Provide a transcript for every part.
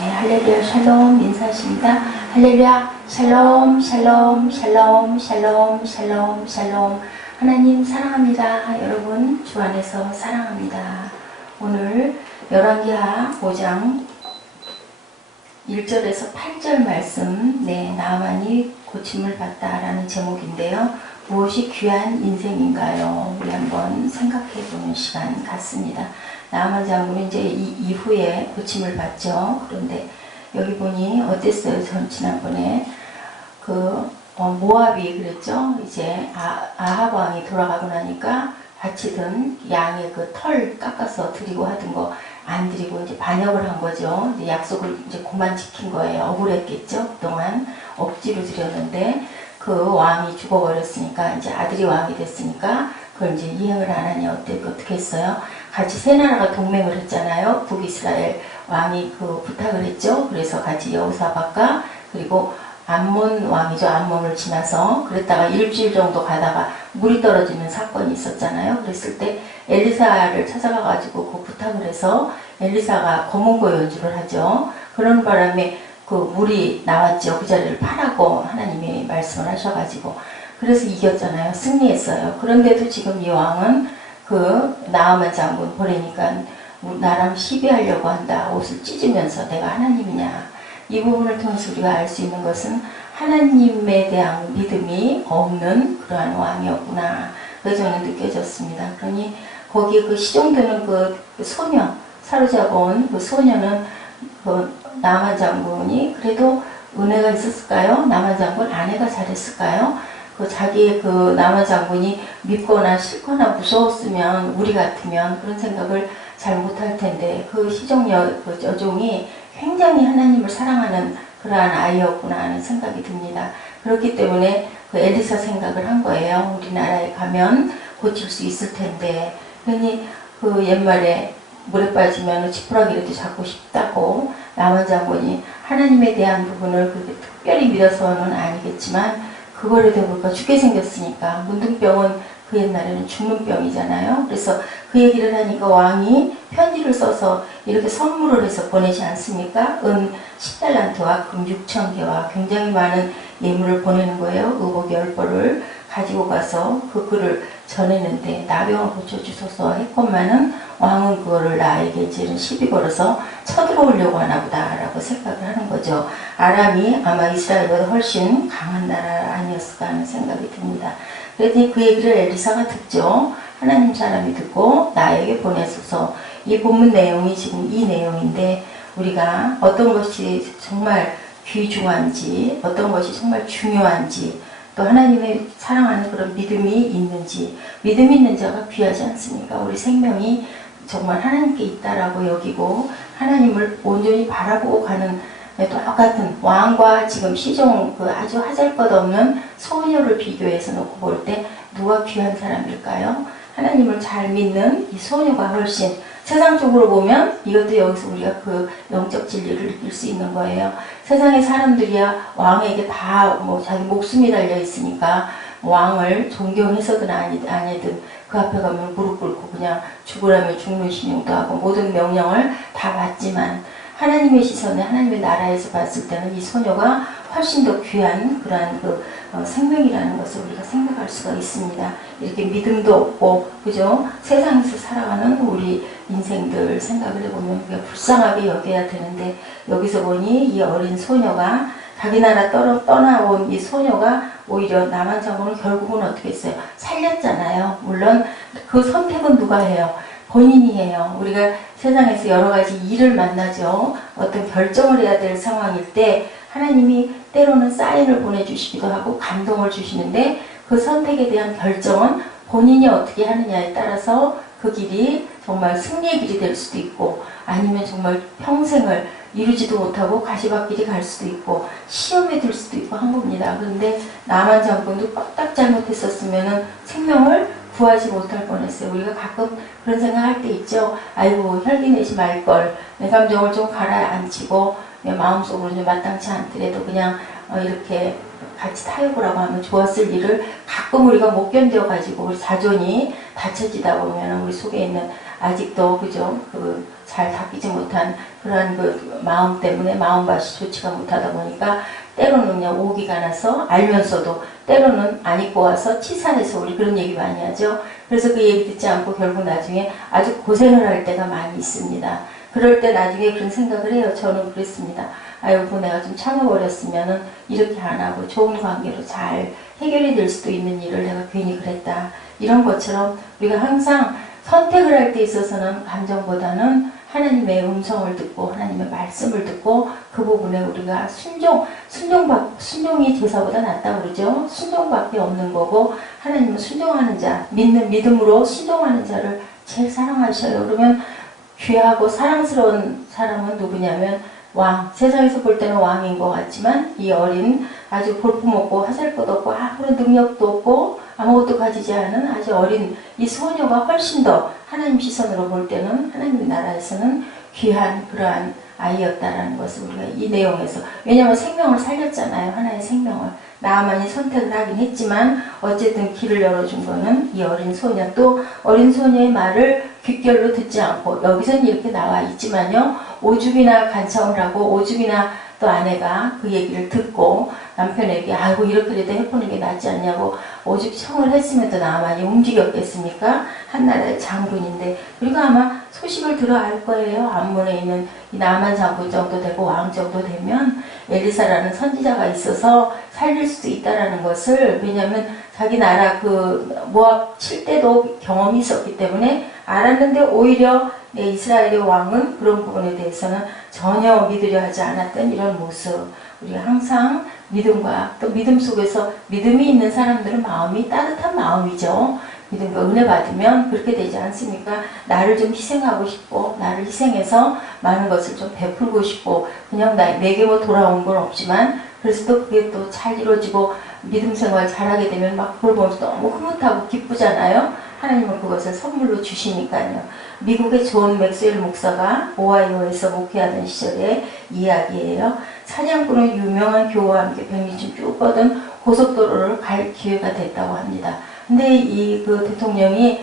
네, 할렐루야 샬롬 인사하십니다. 할렐루야 샬롬 샬롬 샬롬 샬롬 샬롬 샬롬. 하나님 사랑합니다. 여러분 주 안에서 사랑합니다. 오늘 열왕기하 5장 1절에서 8절 말씀, 나아만이 고침을 받다라는 제목인데요. 무엇이 귀한 인생인가요? 우리 한번 생각해보는 시간 같습니다. 나아만 장군은 이제 이후에 고침을 받죠. 그런데 여기 보니 어땠어요? 전 지난번에 모압이 그랬죠. 이제 아합 왕이 돌아가고 나니까 바치던 양의 그 털 깎아서 드리고 하던 거 안 드리고 이제 반역을 한 거죠. 이제 약속을 이제 그만 지킨 거예요. 억울했겠죠. 그동안 억지로 드렸는데 그 왕이 죽어버렸으니까 이제 아들이 왕이 됐으니까 그걸 이제 이행을 안 하니 어떻게 했어요? 같이 세 나라가 동맹을 했잖아요. 북이스라엘 왕이 부탁을 했죠. 그래서 같이 여호사밧과 그리고 암몬 왕이죠. 암몬을 지나서 그랬다가 일주일 정도 가다가 물이 떨어지는 사건이 있었잖아요. 그랬을 때 엘리사를 찾아가가지고 그 부탁을 해서 엘리사가 검은고 연주를 하죠. 그런 바람에 그 물이 나왔죠. 그 자리를 파라고 하나님이 말씀을 하셔가지고 그래서 이겼잖아요. 승리했어요. 그런데도 지금 이 왕은 나아만 장군 보내니까 나랑 시비하려고 한다. 옷을 찢으면서 내가 하나님이냐. 이 부분을 통해서 우리가 알 수 있는 것은 하나님에 대한 믿음이 없는 그러한 왕이었구나. 그래서 저는 느껴졌습니다. 그러니 거기에 그 시종되는 그 소녀, 사로잡아온 그 소녀는 나아만 장군이 그래도 은혜가 있었을까요? 나아만 장군 아내가 잘했을까요? 자기의 나아만 장군이 밉거나 싫거나 무서웠으면 우리 같으면 그런 생각을 잘 못할 텐데 그 시종 여종이 굉장히 하나님을 사랑하는 그러한 아이였구나 하는 생각이 듭니다. 그렇기 때문에 엘리사 생각을 한 거예요. 우리나라에 가면 고칠 수 있을 텐데. 그러니 옛말에 물에 빠지면 지푸라기라도 잡고 싶다고 나아만 장군이 하나님에 대한 부분을 그렇게 특별히 믿어서는 아니겠지만 그거라도 볼까 죽게 생겼으니까 문둥병은 그 옛날에는 죽는 병이잖아요. 그래서 그 얘기를 하니까 왕이 편지를 써서 이렇게 선물을 해서 보내지 않습니까? 은 10달란트와 금 6,000개와 굉장히 많은 예물을 보내는 거예요. 의복 10벌을 가지고 가서 그 글을 전했는데 나병을 고쳐주소서 했건만은 왕은 그거를 나에게 이제는 시비 걸어서 쳐들어오려고 하나 보다라고 생각을 하는 거죠. 아람이 아마 이스라엘보다 훨씬 강한 나라 아니었을까 하는 생각이 듭니다. 그랬더니 그 얘기를 엘리사가 듣죠. 하나님 사람이 듣고 나에게 보내소서. 이 본문 내용이 지금 이 내용인데 우리가 어떤 것이 정말 귀중한지 어떤 것이 정말 중요한지 또 하나님의 사랑하는 그런 믿음이 있는지 믿음 있는 자가 귀하지 않습니까? 우리 생명이 정말 하나님께 있다라고 여기고 하나님을 온전히 바라보고 가는 똑같은 왕과 지금 시종 아주 하잘것없는 소녀를 비교해서 놓고 볼 때 누가 귀한 사람일까요? 하나님을 잘 믿는 이 소녀가 훨씬 세상적으로 보면 이것도 여기서 우리가 영적 진리를 느낄 수 있는 거예요. 세상의 사람들이야 왕에게 다 자기 목숨이 달려 있으니까 왕을 존경해서든 아니든 그 앞에 가면 무릎 꿇고 그냥 죽으라면 죽는 신용도 하고 모든 명령을 다 받지만 하나님의 시선에 하나님의 나라에서 봤을 때는 이 소녀가 훨씬 더 귀한 그러한 생명이라는 것을 우리가 생각할 수가 있습니다. 이렇게 믿음도 없고 그죠? 세상에서 살아가는 우리 인생들 생각을 해보면 우리가 불쌍하게 여겨야 되는데 여기서 보니 이 어린 소녀가 자기 나라 떠나온 이 소녀가 오히려 나아만 장군을 결국은 어떻게 했어요? 살렸잖아요. 물론 그 선택은 누가 해요? 본인이 해요. 우리가 세상에서 여러 가지 일을 만나죠. 어떤 결정을 해야 될 상황일 때 하나님이 때로는 사인을 보내주시기도 하고 감동을 주시는데 그 선택에 대한 결정은 본인이 어떻게 하느냐에 따라서 그 길이 정말 승리의 길이 될 수도 있고 아니면 정말 평생을 이루지도 못하고 가시밭길이 갈 수도 있고 시험에 들 수도 있고 한 겁니다. 그런데 나아만 장군도 딱 잘못했었으면 생명을 구하지 못할 뻔했어요. 우리가 가끔 그런 생각할 때 있죠. 아이고 혈기 내지 말걸. 내 감정을 좀 가라앉히고 내 마음속으로 좀 마땅치 않더라도 그냥 이렇게 같이 타협을 하고 하면 좋았을 일을 가끔 우리가 못 견뎌가지고 우리 자존이 다쳐지다 보면 우리 속에 있는 아직도 그죠? 잘 닦이지 못한 그런 마음 때문에 마음밭이 좋지가 못하다 보니까 때로는 그냥 오기가 나서 알면서도 때로는 안 입고 와서 치산해서 우리 그런 얘기 많이 하죠. 그래서 그 얘기 듣지 않고 결국 나중에 아주 고생을 할 때가 많이 있습니다. 그럴 때 나중에 그런 생각을 해요. 저는 그랬습니다. 아이고 내가 좀 참아버렸으면은 이렇게 안 하고 좋은 관계로 잘 해결이 될 수도 있는 일을 내가 괜히 그랬다. 이런 것처럼 우리가 항상 선택을 할 때 있어서는 감정보다는 하나님의 음성을 듣고 하나님의 말씀을 듣고 그 부분에 우리가 순종이 제사보다 낫다고 그러죠. 순종밖에 없는 거고 하나님은 순종하는 자, 믿음으로 순종하는 자를 제일 사랑하셔요. 그러면 귀하고 사랑스러운 사람은 누구냐면 왕, 세상에서 볼 때는 왕인 것 같지만 이 어린 아주 볼품없고 하잘 것 없고 아무런 능력도 없고 아무것도 가지지 않은 아주 어린 이 소녀가 훨씬 더 하나님 시선으로 볼 때는 하나님의 나라에서는 귀한 그러한 아이였다라는 것을 우리가 이 내용에서, 왜냐하면 생명을 살렸잖아요. 하나의 생명을. 나만이 선택을 하긴 했지만 어쨌든 길을 열어준 거는 이 어린 소녀, 또 어린 소녀의 말을 귓결로 듣지 않고, 여기서는 이렇게 나와 있지만요, 오죽이나 간청을 하고 오죽이나 또 아내가 그 얘기를 듣고 남편에게 아이고 이렇게라도 해보는 게 낫지 않냐고 오죽 청을 했으면 또 나만이 움직였겠습니까? 한나라의 장군인데. 그리고 아마 소식을 들어 알 거예요. 암몬에 있는 이 나만 장군 정도 되고 왕 정도 되면 엘리사라는 선지자가 있어서 살릴 수도 있다라는 것을, 왜냐하면 자기 나라 모압 칠 때도 경험이 있었기 때문에 알았는데 오히려 이스라엘의 왕은 그런 부분에 대해서는 전혀 믿으려 하지 않았던 이런 모습. 우리가 항상 믿음과 또 믿음 속에서, 믿음이 있는 사람들은 마음이 따뜻한 마음이죠. 믿음과 은혜 받으면 그렇게 되지 않습니까? 나를 좀 희생하고 싶고, 나를 희생해서 많은 것을 좀 베풀고 싶고, 그냥 내게 뭐 돌아온 건 없지만, 그래서 또 그게 또 잘 이루어지고, 믿음 생활 잘하게 되면 막 그걸 보면서 너무 흐뭇하고 기쁘잖아요. 하나님은 그것을 선물로 주시니까요. 미국의 존 맥스웰 목사가 오하이오에서 목회하던 시절의 이야기예요. 사냥꾼은 유명한 교우와 함께 백리쯤 쭉 뻗은 고속도로를 갈 기회가 됐다고 합니다. 근데 대통령이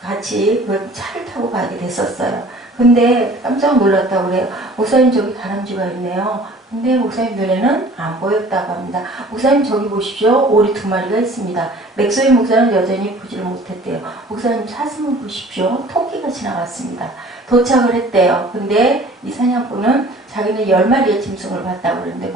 같이 그 차를 타고 가게 됐었어요. 근데 깜짝 놀랐다고 그래요. 목사님 저기 다람쥐가 있네요. 근데 목사님 눈에는 안 보였다고 합니다. 목사님 저기 보십시오. 오리 2마리가 있습니다. 맥스웰 목사는 여전히 보지를 못했대요. 목사님 사슴을 보십시오. 토끼가 지나갔습니다. 도착을 했대요. 근데 이 사냥꾼은 자기는 10마리의 짐승을 봤다고 그러는데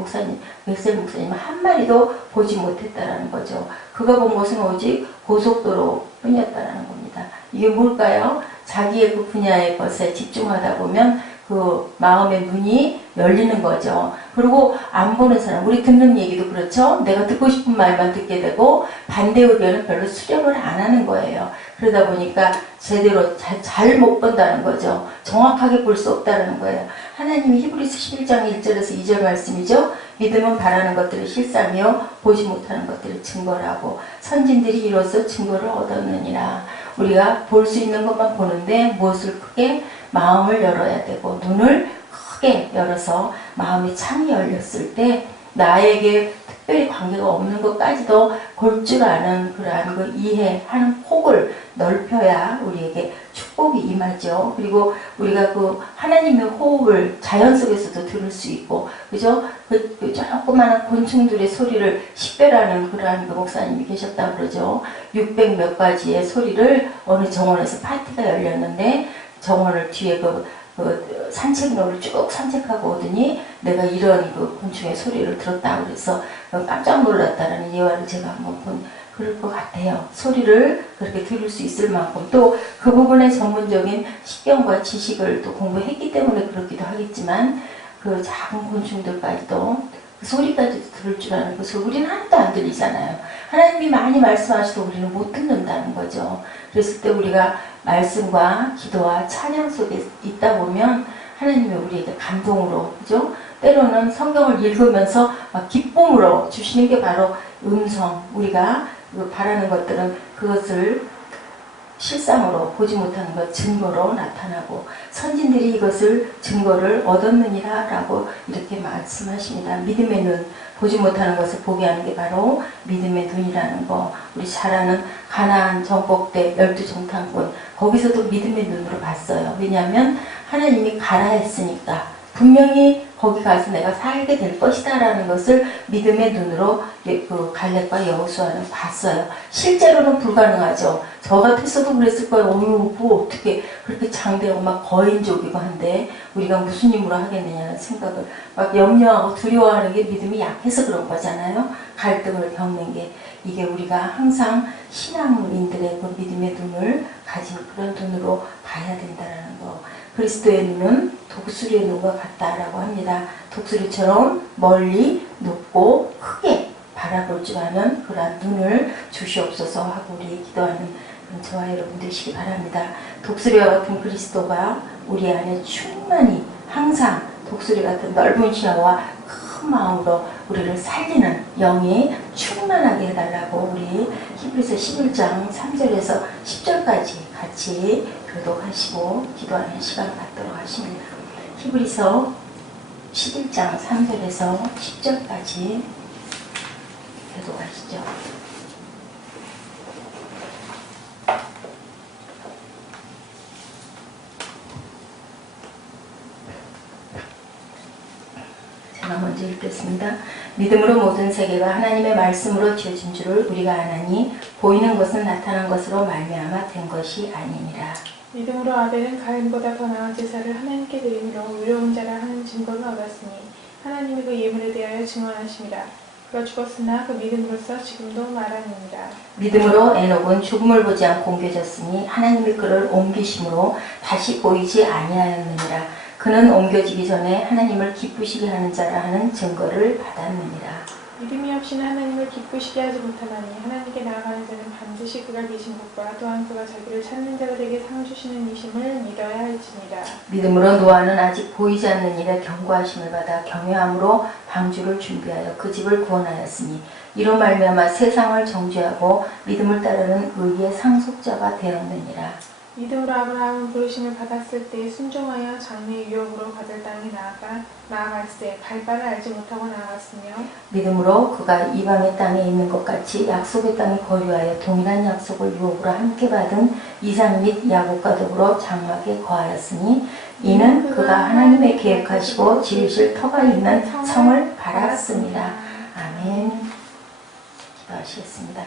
맥스웰 목사님은 한 마리도 보지 못했다라는 거죠. 그가 본 것은 오직 고속도로 뿐이었다라는 겁니다. 이게 뭘까요? 자기의 그 분야의 것에 집중하다 보면 그 마음의 눈이 열리는 거죠. 그리고 안 보는 사람, 우리 듣는 얘기도 그렇죠. 내가 듣고 싶은 말만 듣게 되고 반대 의견은 별로 수렴을 안 하는 거예요. 그러다 보니까 제대로 잘 못 본다는 거죠. 정확하게 볼 수 없다는 거예요. 하나님이 히브리서 11장 1절에서 2절 말씀이죠. 믿음은 바라는 것들의 실상이요 보지 못하는 것들의 증거라고, 선진들이 이로써 증거를 얻었느니라. 우리가 볼 수 있는 것만 보는데 무엇을 크게 마음을 열어야 되고, 눈을 크게 열어서 마음이 창이 열렸을 때 나에게 특별히 관계가 없는 것까지도 볼 줄 아는 그러한 그 이해하는 폭을 넓혀야 우리에게 축복이 임하죠. 그리고 우리가 그 하나님의 호흡을 자연 속에서도 들을 수 있고, 그죠? 그 조그마한 곤충들의 소리를 식별하는 그러한 그 목사님이 계셨다고 그러죠. 600 몇 가지의 소리를 어느 정원에서 파티가 열렸는데, 정원을 뒤에 산책로를 쭉 산책하고 오더니 내가 이런 그 곤충의 소리를 들었다고 그래서 깜짝 놀랐다는 예화를 제가 한번 그럴 것 같아요. 소리를 그렇게 들을 수 있을 만큼, 또 그 부분의 전문적인 식견과 지식을 또 공부했기 때문에 그렇기도 하겠지만, 그 작은 곤충들까지도 그 소리까지도 들을 줄 아는, 그 우리는 하나도 안 들리잖아요. 하나님이 많이 말씀하셔도 우리는 못 듣는다는 거죠. 그랬을 때 우리가 말씀과 기도와 찬양 속에 있다 보면 하나님이 우리에게 감동으로, 그죠? 때로는 성경을 읽으면서 막 기쁨으로 주시는 게 바로 음성, 우리가 바라는 것들은 그것을 실상으로 보지 못하는 것 증거로 나타나고 선진들이 이것을 증거를 얻었느니라 라고 이렇게 말씀하십니다. 믿음의 눈, 보지 못하는 것을 보게 하는 게 바로 믿음의 눈이라는 거. 우리 잘 아는 가나안 정복대 12정탐꾼 거기서도 믿음의 눈으로 봤어요. 왜냐하면 하나님이 가라 했으니까 분명히 거기 가서 내가 살게 될 것이다 라는 것을 믿음의 눈으로 그 갈렙과 여호수아는 봤어요. 실제로는 불가능하죠. 저 같았어도 그랬을 거예요. 뭐 어떻게 그렇게 장대하고 막 거인족이고 한데 우리가 무슨 힘으로 하겠느냐는 생각을 막 염려하고 두려워하는 게 믿음이 약해서 그런 거잖아요. 갈등을 겪는 게 이게 우리가 항상 신앙인들의 그 믿음의 눈을 가진 그런 눈으로 봐야 된다는 거. 그리스도의 눈은 독수리의 눈과 같다라고 합니다. 독수리처럼 멀리 높고 크게 바라볼 줄 아는 그러한 눈을 주시옵소서 하고 우리 기도하는 저와 여러분 되시기 바랍니다. 독수리와 같은 그리스도가 우리 안에 충만히 항상 독수리 같은 넓은 시야와 큰 마음으로 우리를 살리는 영이 충만하게 해달라고 우리 히브리서 11장 3절에서 10절까지 같이 교독하시고 기도하는 시간 갖도록 하십니다. 히브리서 11장 3절에서 10절까지 교독하시죠. 제가 먼저 읽겠습니다. 믿음으로 모든 세계가 하나님의 말씀으로 지어진 줄을 우리가 아나니 보이는 것은 나타난 것으로 말미암아 된 것이 아니니라. 믿음으로 아벨은 가인보다 더 나은 제사를 하나님께 드림으로 의로운 자라 하는 증거를 얻었으니 하나님이 그 예물에 대하여 증언하심이라. 그가 죽었으나 그 믿음으로써 지금도 말하느니라. 믿음으로 에녹은 죽음을 보지 않고 옮겨졌으니 하나님이 그를 옮기심으로 다시 보이지 아니하였느니라. 그는 옮겨지기 전에 하나님을 기쁘시게 하는 자라 하는 증거를 받았느니라. 믿음이 없이는 하나님을 기쁘시게 하지 못하나니 하나님께 나아가는 자는 반드시 그가 계신 곳과 또한 그가 자기를 찾는 자들에게 상 주시는 이심을 믿어야 할지니라. 믿음으로 노아는 아직 보이지 않는 일에 경고하심을 받아 경외함으로 방주를 준비하여 그 집을 구원하였으니 이로 말미암아 세상을 정죄하고 믿음을 따르는 의의 상속자가 되었느니라. 믿음으로 아브라함은 부르심을 받았을 때 순종하여 장래의 유업으로 받을 땅에 나아갈새 갈 바를 알지 못하고 나아갔으며 믿음으로 그가 이방의 땅에 있는 것 같이 약속의 땅에 거류하여 동일한 약속을 유업으로 함께 받은 이삭 및 야곱과 더불어 장막에 거하였으니 이는 그가 하나님의 계획하시고 지으실 터가 있는 성을 바랐습니다. 아멘. 기도하시겠습니다.